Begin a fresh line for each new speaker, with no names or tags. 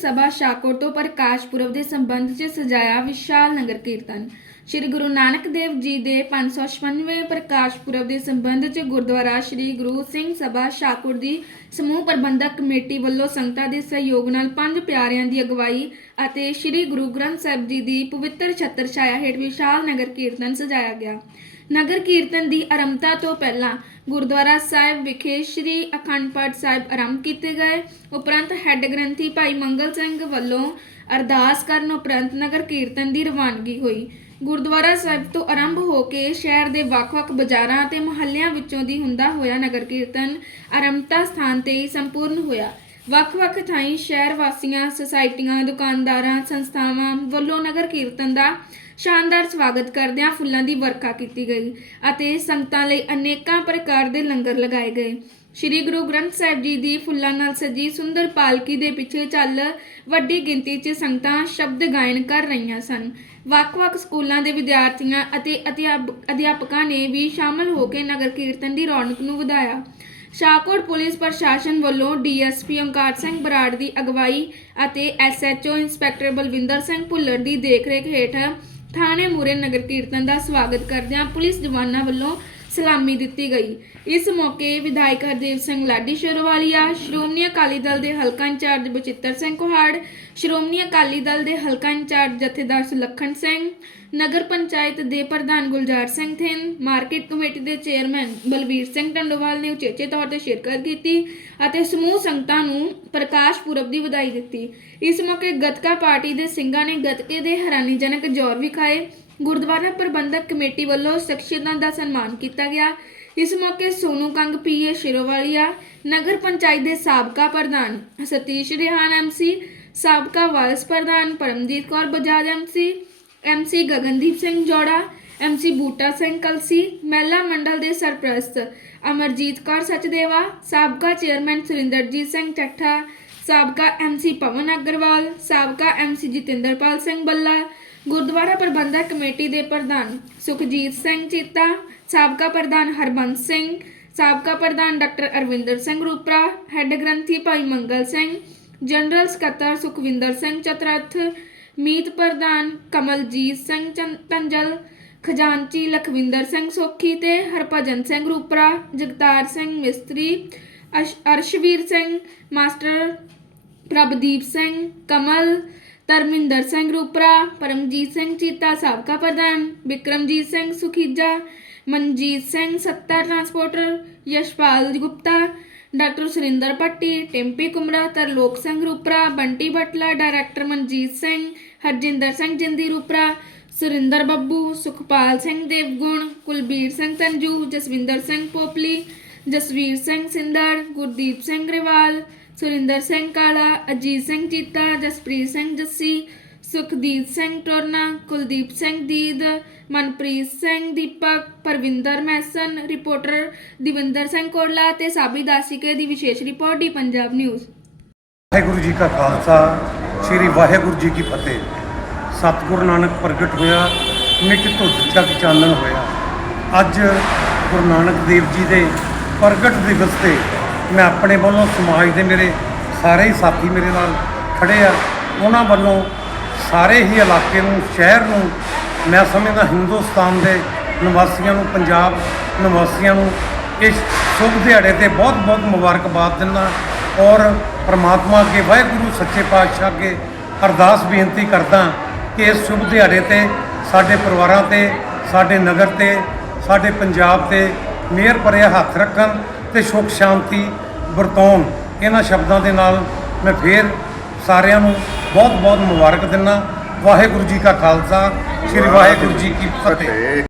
ਸਭਾ ਸ਼ਾਕੋਟ ਤੋਂ ਪ੍ਰਕਾਸ਼ ਪੁਰਬ ਦੇ ਸੰਬੰਧ 'ਚ ਸਜਾਇਆ ਵਿਸ਼ਾਲ ਨਗਰ ਕੀਰਤਨ। ਸ੍ਰੀ ਗੁਰੂ ਨਾਨਕ ਦੇਵ ਜੀ ਦੇ 556ਵੇਂ ਪ੍ਰਕਾਸ਼ ਪੁਰਬ ਦੇ ਸੰਬੰਧ 'ਚ ਗੁਰਦੁਆਰਾ ਸ੍ਰੀ ਗੁਰੂ ਸਿੰਘ ਸਭਾ ਸ਼ਾਕੋਟ ਦੀ ਸਮੂਹ ਪ੍ਰਬੰਧਕ ਕਮੇਟੀ ਵੱਲੋਂ ਸੰਗਤਾਂ ਦੇ ਸਹਿਯੋਗ ਨਾਲ ਪੰਜ ਪਿਆਰਿਆਂ ਦੀ ਅਗਵਾਈ ਅਤੇ ਸ੍ਰੀ ਗੁਰੂ ਗ੍ਰੰਥ ਸਾਹਿਬ ਜੀ ਦੀ ਪਵਿੱਤਰ ਛਤਰ ਛਾਇਆ ਹੇਠ ਵਿਸ਼ਾਲ ਨਗਰ ਕੀਰਤਨ ਸਜਾਇਆ ਗਿਆ। ਨਗਰ ਕੀਰਤਨ ਦੀ ਆਰੰਭਤਾ ਤੋਂ ਪਹਿਲਾਂ ਗੁਰਦੁਆਰਾ ਸਾਹਿਬ ਵਿਖੇ ਸ੍ਰੀ ਅਖੰਡ ਪਾਠ ਸਾਹਿਬ ਆਰੰਭ ਕੀਤੇ ਗਏ। ਉਪਰੰਤ ਹੈੱਡ ਗ੍ਰੰਥੀ ਭਾਈ ਮੰਗਲ ਸਿੰਘ ਵੱਲੋਂ ਅਰਦਾਸ ਕਰਨ ਉਪਰੰਤ ਨਗਰ ਕੀਰਤਨ ਦੀ ਰਵਾਨਗੀ ਹੋਈ। ਗੁਰਦੁਆਰਾ ਸਾਹਿਬ ਤੋਂ ਆਰੰਭ ਹੋ ਕੇ ਸ਼ਹਿਰ ਦੇ ਵੱਖ-ਵੱਖ ਬਾਜ਼ਾਰਾਂ ਅਤੇ ਮੁਹੱਲਿਆਂ ਵਿੱਚੋਂ ਦੀ ਹੁੰਦਾ ਹੋਇਆ ਨਗਰ ਕੀਰਤਨ ਆਰੰਭਤਾ ਸਥਾਨ ਤੇ ਹੀ ਸੰਪੂਰਨ ਹੋਇਆ। ਵੱਖ-ਵੱਖ ਥਾਈਂ ਸ਼ਹਿਰ ਵਾਸੀਆਂ, ਸੁਸਾਇਟੀਆਂ, ਦੁਕਾਨਦਾਰਾਂ, ਸੰਸਥਾਵਾਂ ਵੱਲੋਂ ਨਗਰ ਕੀਰਤਨ ਦਾ ਸ਼ਾਨਦਾਰ ਸਵਾਗਤ ਕਰਦਿਆਂ ਫੁੱਲਾਂ ਦੀ ਵਰਖਾ ਕੀਤੀ ਗਈ ਅਤੇ ਸੰਗਤਾਂ ਲਈ ਅਨੇਕਾਂ ਪ੍ਰਕਾਰ ਦੇ ਲੰਗਰ ਲਗਾਏ ਗਏ। ਸ਼੍ਰੀ ਗੁਰੂ ਗ੍ਰੰਥ ਸਾਹਿਬ ਜੀ ਦੀ ਫੁੱਲਾਂ ਨਾਲ ਸਜੀ ਸੁੰਦਰ ਪਾਲਕੀ ਦੇ ਪਿੱਛੇ ਚੱਲ ਵੱਡੀ ਗਿਣਤੀ 'ਚ ਸੰਗਤਾਂ ਸ਼ਬਦ ਗਾਇਨ ਕਰ ਰਹੀਆਂ ਸਨ। ਵੱਖ-ਵੱਖ ਸਕੂਲਾਂ ਦੇ ਵਿਦਿਆਰਥੀਆਂ ਅਤੇ ਅਧਿਆਪ- ਅਧਿਆਪਕਾਂ ਨੇ ਵੀ ਸ਼ਾਮਲ ਹੋ ਕੇ ਨਗਰ ਕੀਰਤਨ ਦੀ ਰੌਣਕ ਨੂੰ ਵਧਾਇਆ। ਸ਼ਾਹਕੋਟ ਪੁਲਿਸ ਪ੍ਰਸ਼ਾਸਨ ਵੱਲੋਂ ਡੀਐਸਪੀ ਓਂਕਾਰ ਸਿੰਘ ਬਰਾੜ ਦੀ ਅਗਵਾਈ ਅਤੇ ਐਸਐਚਓ ਇੰਸਪੈਕਟਰ ਬਲਵਿੰਦਰ ਸਿੰਘ ਭੁੱਲਰ ਦੀ ਦੇਖਰੇਖ ਹੇਠ ਥਾਣੇ ਮੂਰੇ ਨਗਰ ਕੀਰਤਨ ਦਾ ਸਵਾਗਤ ਕਰਦਿਆਂ ਪੁਲਿਸ ਜਵਾਨਾਂ ਵੱਲੋਂ ਸਲਾਮੀ ਦਿੱਤੀ ਗਈ। ਇਸ ਮੌਕੇ ਵਿਧਾਇਕ ਹਰਦੇਵ ਸਿੰਘ ਲਾਡੀ ਸ਼ਰਵਾਲੀਆ, ਸ਼੍ਰੋਮਣੀ ਅਕਾਲੀ ਦਲ ਦੇ ਹਲਕਾ ਇੰਚਾਰਜ ਬਚਿੱਤਰ ਸਿੰਘ ਕੁਹਾੜ, ਸ਼੍ਰੋਮਣੀ ਅਕਾਲੀ ਦਲ ਦੇ ਹਲਕਾ ਇੰਚਾਰਜ ਜਥੇਦਾਰ ਸੁਲੱਖਣ ਸਿੰਘ, ਨਗਰ ਪੰਚਾਇਤ ਦੇ ਪ੍ਰਧਾਨ Gulzar Singh thin, market committee ਦੇ ਚੇਅਰਮੈਨ ਬਲਵੀਰ ਸਿੰਘ ਟੰਡੋਵਾਲ ਨੇ ਉਚੇਚੇ ਤੌਰ ਤੇ ਸ਼ਿਰਕਤ ਕੀਤੀ ਅਤੇ ਸਮੂਹ ਸੰਗਤਾਂ ਨੂੰ ਪ੍ਰਕਾਸ਼ ਪੁਰਬ ਦੀ ਵਧਾਈ ਦਿੱਤੀ। ਇਸ ਮੌਕੇ ਗੱਤਕਾ ਪਾਰਟੀ ਦੇ ਸਿੰਘਾਂ ਨੇ ਗੱਤਕੇ ਦੇ ਹੈਰਾਨੀਜਨਕ ਜੋਰ ਵਿਖਾਏ। ਗੁਰਦੁਆਰਾ ਪ੍ਰਬੰਧਕ ਕਮੇਟੀ ਵੱਲੋਂ ਸ਼ਖਸੀਅਤਾਂ ਦਾ ਸਨਮਾਨ ਕੀਤਾ ਗਿਆ। ਇਸ ਮੌਕੇ ਸੋਨੂ ਕੰਗ, ਪੀਏ ਸ਼ਿਰੋਵਾਲੀਆ, ਨਗਰ ਪੰਚਾਇਤ ਦੇ ਸਾਬਕਾ ਪ੍ਰਧਾਨ ਸਤੀਸ਼ ਰਿਹਾਨ ਐਮਸੀ ਸਾਬਕਾ ਵਾਇਸ ਪ੍ਰਧਾਨ Paramjit Kaur Bajaj MC MC Gagandeep Singh Jora MC Buta Singh Kalsi, ਮਹਿਲਾ ਮੰਡਲ ਦੇ ਸਰਪ੍ਰਸਤ ਅਮਰਜੀਤ ਕੌਰ ਸਚਦੇਵਾ, ਸਾਬਕਾ ਚੇਅਰਮੈਨ ਸੁਰਿੰਦਰਜੀਤ ਸਿੰਘ ਚੱਠਾ ਸਾਬਕਾ ਐਮਸੀ ਪਵਨ ਅਗਰਵਾਲ, ਸਾਬਕਾ ਐਮਸੀ ਜਤਿੰਦਰਪਾਲ ਸਿੰਘ ਬੱਲਾ ਗੁਰਦੁਆਰਾ ਪ੍ਰਬੰਧਕ ਕਮੇਟੀ ਦੇ ਪ੍ਰਧਾਨ ਸੁਖਜੀਤ ਸਿੰਘ ਚੀਤਾ, ਸਾਬਕਾ ਪ੍ਰਧਾਨ ਹਰਬੰਸ ਸਿੰਘ, ਸਾਬਕਾ ਪ੍ਰਧਾਨ ਡਾਕਟਰ ਅਰਵਿੰਦਰ ਸਿੰਘ ਰੂਪਰਾ, ਹੈੱਡ ਗ੍ਰੰਥੀ ਭਾਈ ਮੰਗਲ ਸਿੰਘ, ਜਨਰਲ ਸਕੱਤਰ ਸੁਖਵਿੰਦਰ ਸਿੰਘ ਚਤਰਥ, ਮੀਤ ਪ੍ਰਧਾਨ ਕਮਲਜੀਤ ਸਿੰਘ ਚੰ- ਤੰਜਲ, ਖਜ਼ਾਨਚੀ ਲਖਵਿੰਦਰ ਸਿੰਘ ਸੋਖੀ ਤੇ ਹਰਭਜਨ ਸਿੰਘ ਰੂਪਰਾ, ਜਗਤਾਰ ਸਿੰਘ ਮਿਸਤਰੀ, ਅਸ਼- ਅਰਸ਼ਵੀਰ ਸਿੰਘ, ਮਾਸਟਰ ਪ੍ਰਭਦੀਪ ਸਿੰਘ, ਕਮਲ ਧਰਮਿੰਦਰ ਸਿੰਘ ਰੂਪਰਾ, ਪਰਮਜੀਤ ਸਿੰਘ ਚੀਤਾ ਸਾਬਕਾ ਪ੍ਰਧਾਨ Vikramjit Singh Sukhija, Manjit Singh Satta transporter Yashpal Gupta, doctor Surinder Bhatti, Timpy Kumra, Tarlok Singh Rupra, Bunty Batla director Manjit Singh, Harjinder Singh Jindi Rupra, Surinder Babbu, Sukhpal Singh ਦੇਵਗੁਣ, Kulbir Singh ਤੰਜੂ, Jaswinder Singh Popli, Jasvir Singh Sindhar Gurdeep Singh Grewal Surinder Singh Kala, Ajit Singh Jeeta Jaspreet Singh Jassi, Sukhdeep Singh Torna, Kuldeep Singh Deed, Manpreet Singh Deepak, Parvinder Mason reporter ਦਿਵਿੰਦਰ Singh Kotla ਤੇ ਸਾਬੀ ਦਾਸੀਕੇ ਦੀ ਵਿਸ਼ੇਸ਼ report the Punjab news.
Waheguru ji ਕਾ ਖਾਲਸਾ, ਸ੍ਰੀ ਵਾਹਿਗੁਰੂ ਜੀ ਕੀ ਫਤਿਹ। ਸਤਿਗੁਰੂ ਨਾਨਕ ਪ੍ਰਗਟ ਹੋਇਆ ਮਿੱਟ ਧੁੱਧ ਜਗ ਚਾਨਣ ਹੋਇਆ। ਅੱਜ ਗੁਰੂ ਨਾਨਕ ਦੇਵ ਜੀ ਦੇ ਪ੍ਰਗਟ ਦਿਵਸ ਤੇ ਮੈਂ ਆਪਣੇ ਵੱਲੋਂ ਸਮਾਜ ਦੇ ਮੇਰੇ ਸਾਰੇ ਹੀ ਸਾਥੀ ਮੇਰੇ ਨਾਲ ਖੜੇ ਆ। ਉਹਨਾਂ ਵੱਲੋਂ ਸਾਰੇ ਹੀ ਇਲਾਕੇ ਨੂੰ, ਸ਼ਹਿਰ ਨੂੰ ਮੈਂ ਸਮਝਦਾ ਹਿੰਦੁਸਤਾਨ ਦੇ ਨਿਵਾਸੀਆਂ ਨੂੰ, ਪੰਜਾਬ ਨਿਵਾਸੀਆਂ ਨੂੰ ਇਸ ਸ਼ੁਭ ਦਿਹਾੜੇ ਤੇ ਬਹੁਤ-ਬਹੁਤ ਮੁਬਾਰਕਬਾਦ ਦਿੰਦਾ ਔਰ ਪ੍ਰਮਾਤਮਾ ਅੱਗੇ, ਵਾਹਿਗੁਰੂ, ਸੱਚੇ ਪਾਤਸ਼ਾਹ ਅੱਗੇ ਅਰਦਾਸ ਬੇਨਤੀ ਕਰਦਾ ਕਿ ਇਸ ਸ਼ੁਭ ਦਿਹਾੜੇ ਤੇ ਸਾਡੇ ਪਰਿਵਾਰਾਂ ਤੇ, ਸਾਡੇ ਨਗਰ ਤੇ, ਸਾਡੇ ਪੰਜਾਬ ਤੇ ਮਿਹਰ ਭਰਿਆ ਹੱਥ ਰੱਖਣ ਤੇ ਸੁਖ ਸ਼ਾਂਤੀ ਵਰਤਾਉਣ ਇਹਨਾਂ ਸ਼ਬਦਾਂ ਦੇ ਨਾਲ ਮੈਂ ਫੇਰ ਸਾਰਿਆਂ ਨੂੰ ਬਹੁਤ ਬਹੁਤ ਮੁਬਾਰਕ ਦਿੰਦਾ। ਵਾਹਿਗੁਰੂ ਜੀ ਕਾ ਖਾਲਸਾ ਸ੍ਰੀ ਵਾਹਿਗੁਰੂ ਜੀ ਕੀ ਫਤਿਹ।